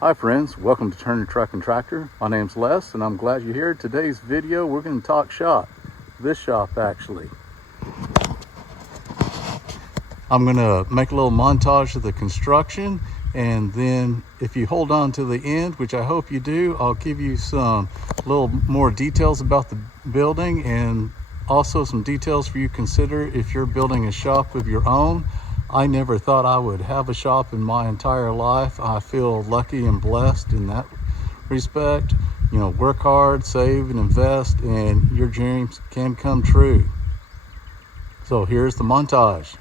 Hi friends, welcome to Turner Truck and Tractor. My name's Les and I'm glad you're here. Today's video we're going to talk shop. This shop actually. I'm going to make a little montage of the construction, and then if you hold on to the end, which I hope you do, I'll give you some little more details about the building and also some details for you to consider if you're building a shop of your own. I never thought I would have a shop in my entire life. I feel lucky and blessed in that respect. You know, work hard, save and invest, and your dreams can come true. So here's the montage.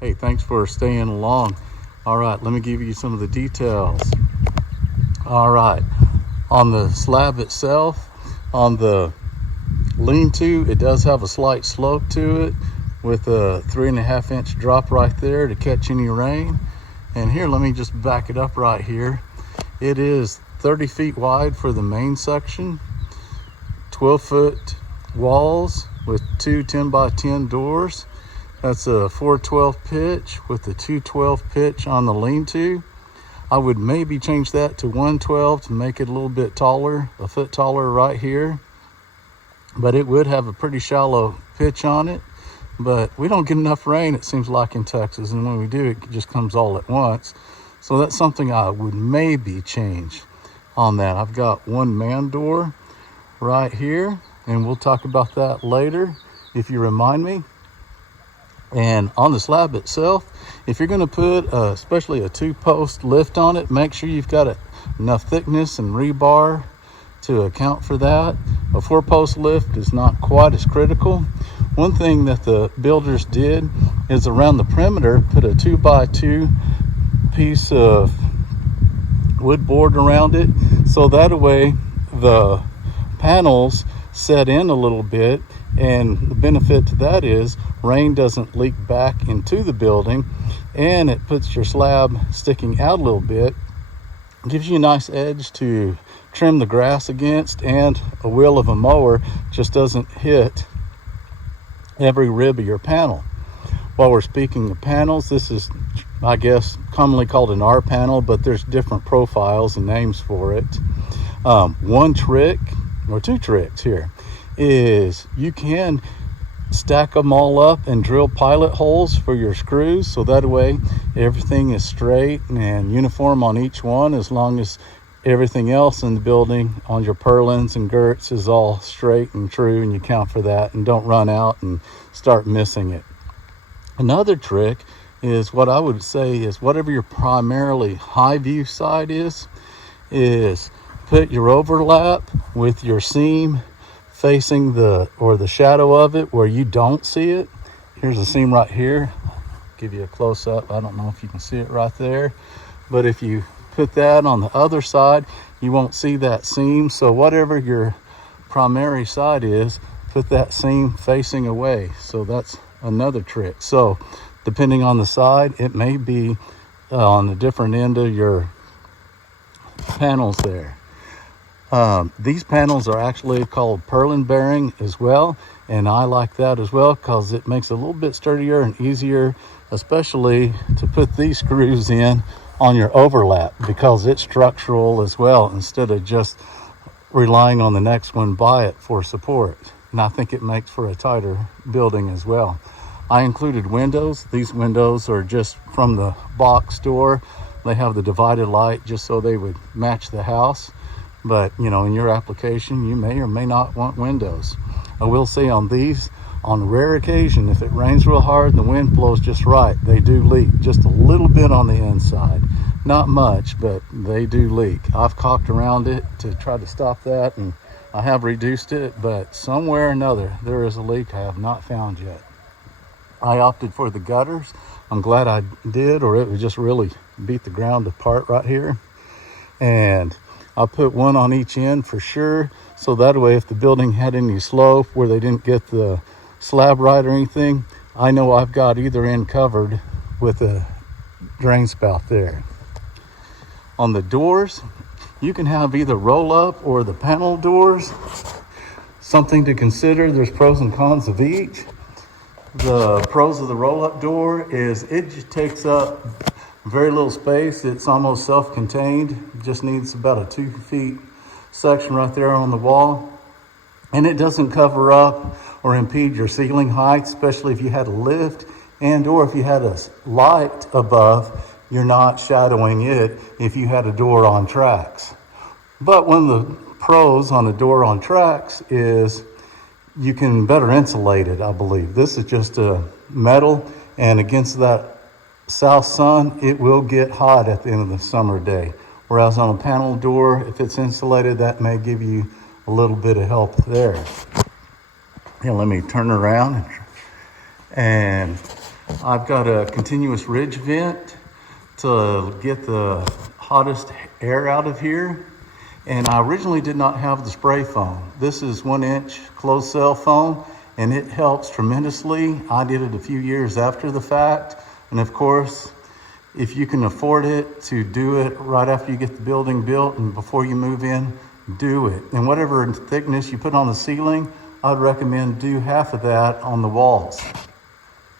Hey, thanks for staying along. All right, let me give you some of the details. All right, on the slab itself, on the lean-to, it does have a slight slope to it with a 3.5 inch drop right there to catch any rain. And here, let me just back it up right here. It is 30 feet wide for the main section, 12-foot walls with two 10x10 doors. That's a 412 pitch with a 212 pitch on the lean-to. I would maybe change that to 112 to make it a little bit taller, a foot taller right here. But it would have a pretty shallow pitch on it. But we don't get enough rain, it seems like, in Texas. And when we do, it just comes all at once. So that's something I would maybe change on that. I've got one man door right here, and we'll talk about that later if you remind me. And on the slab itself, if you're going to put especially a 2-post lift on it, make sure you've got enough thickness and rebar to account for that. A 4-post lift is not quite as critical. One thing that the builders did is around the perimeter put a 2x2 piece of wood board around it, so that way the panels set in a little bit. And the benefit to that is rain doesn't leak back into the building, and it puts your slab sticking out a little bit. Gives you a nice edge to trim the grass against, and a wheel of a mower just doesn't hit every rib of your panel. While we're speaking of panels, this is, I guess, commonly called an R panel, but there's different profiles and names for it. One trick, or two tricks here, is you can stack them all up and drill pilot holes for your screws, so that way everything is straight and uniform on each one, as long as everything else in the building on your purlins and girts is all straight and true, and you count for that and don't run out and start missing it. Another trick is what I would say is whatever your primarily high view side is put your overlap with your seam facing the shadow of it where you don't see it. Here's a seam right here. Give you a close up. I don't know if you can see it right there, but if you put that on the other side, you won't see that seam. So whatever your primary side is, put that seam facing away. So that's another trick. So depending on the side, it may be on the different end of your panels there. These panels are actually called purlin bearing as well, and I like that as well because it makes it a little bit sturdier and easier, especially to put these screws in on your overlap because it's structural as well instead of just relying on the next one by it for support. And I think it makes for a tighter building as well. I included windows. These windows are just from the box store. They have the divided light just so they would match the house. But, you know, in your application, you may or may not want windows. I will say on these, on rare occasion, if it rains real hard and the wind blows just right, they do leak just a little bit on the inside. Not much, but they do leak. I've caulked around it to try to stop that, and I have reduced it, but somewhere or another, there is a leak I have not found yet. I opted for the gutters. I'm glad I did, or it would just really beat the ground apart right here. And I put one on each end for sure, so that way if the building had any slope where they didn't get the slab right or anything, I know I've got either end covered with a drain spout there. On the doors, you can have either roll up or the panel doors. Something to consider, there's pros and cons of each. The pros of the roll-up door is it just takes up very little space. It's almost self-contained. Just needs about a 2 feet section right there on the wall. And it doesn't cover up or impede your ceiling height, especially if you had a lift and or if you had a light above, you're not shadowing it if you had a door on tracks. But one of the pros on a door on tracks is you can better insulate it, I believe. This is just a metal, and against that south sun, it will get hot at the end of the summer day. Whereas on a panel door, if it's insulated, that may give you a little bit of help there. Here, let me turn around. And I've got a continuous ridge vent to get the hottest air out of here. And I originally did not have the spray foam. This is 1-inch closed cell foam, and it helps tremendously. I did it a few years after the fact. And of course, if you can afford it, to do it right after you get the building built and before you move in, do it. And whatever thickness you put on the ceiling, I'd recommend do half of that on the walls.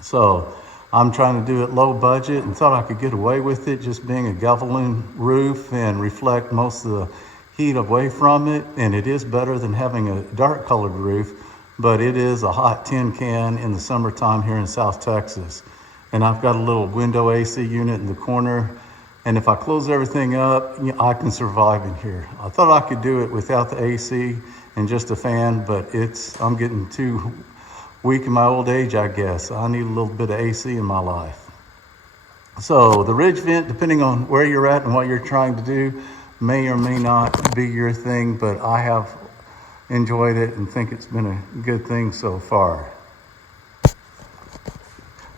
So I'm trying to do it low budget and thought I could get away with it just being a Galvalume roof and reflect most of the heat away from it. And it is better than having a dark colored roof, but it is a hot tin can in the summertime here in South Texas. And I've got a little window AC unit in the corner. And if I close everything up, I can survive in here. I thought I could do it without the AC and just a fan, but I'm getting too weak in my old age, I guess. I need a little bit of AC in my life. So the ridge vent, depending on where you're at and what you're trying to do, may or may not be your thing, but I have enjoyed it and think it's been a good thing so far.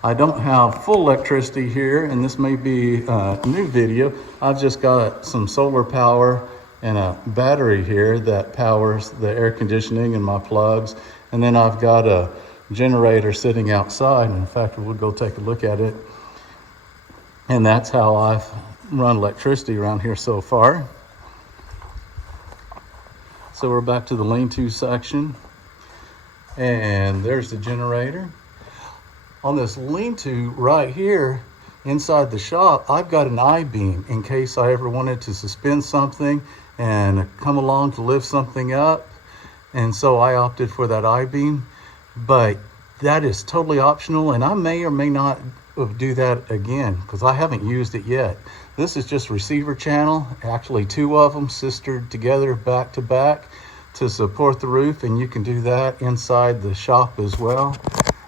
I don't have full electricity here, and this may be a new video. I've just got some solar power and a battery here that powers the air conditioning and my plugs. And then I've got a generator sitting outside. In fact, we'll go take a look at it. And that's how I've run electricity around here so far. So we're back to the lean-to section. And there's the generator. On this lean-to right here inside the shop, I've got an I-beam in case I ever wanted to suspend something and come along to lift something up. And so I opted for that I-beam, but that is totally optional, and I may or may not do that again because I haven't used it yet. This is just receiver channel, actually 2 of them sistered together back to back to support the roof, and you can do that inside the shop as well.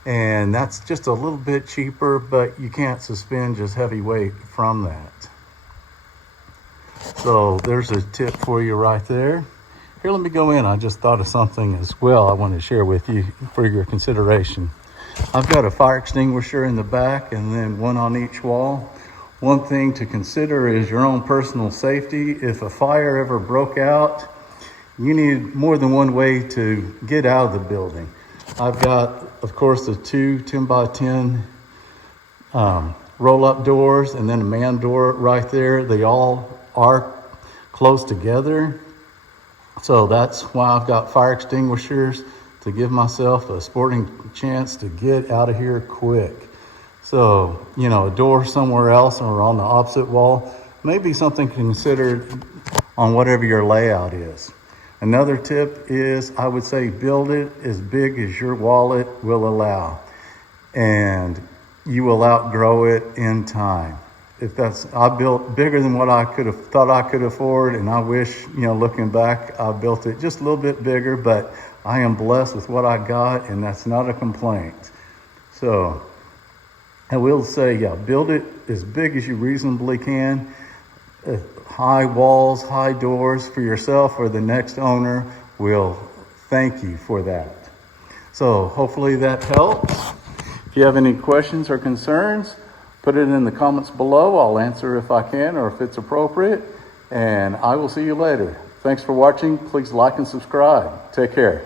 And that's just a little bit cheaper, but you can't suspend just heavy weight from that. So there's a tip for you right there. Here, let me go in. I just thought of something as well I want to share with you for your consideration. I've got a fire extinguisher in the back and then one on each wall. One thing to consider is your own personal safety. If a fire ever broke out, you need more than one way to get out of the building. I've got, of course, the 2 10x10 roll-up doors and then a man door right there. They all are close together. So that's why I've got fire extinguishers, to give myself a sporting chance to get out of here quick. So, you know, a door somewhere else or on the opposite wall may be something considered on whatever your layout is. Another tip is, I would say, build it as big as your wallet will allow, and you will outgrow it in time. I built bigger than what I thought I could afford, and I wish, you know, looking back, I built it just a little bit bigger, but I am blessed with what I got, and that's not a complaint. So I will say, yeah, build it as big as you reasonably can. High walls, high doors for yourself or the next owner will thank you for that. So hopefully that helps. If you have any questions or concerns, put it in the comments below. I'll answer if I can or if it's appropriate. And I will see you later. Thanks for watching. Please like and subscribe. Take care.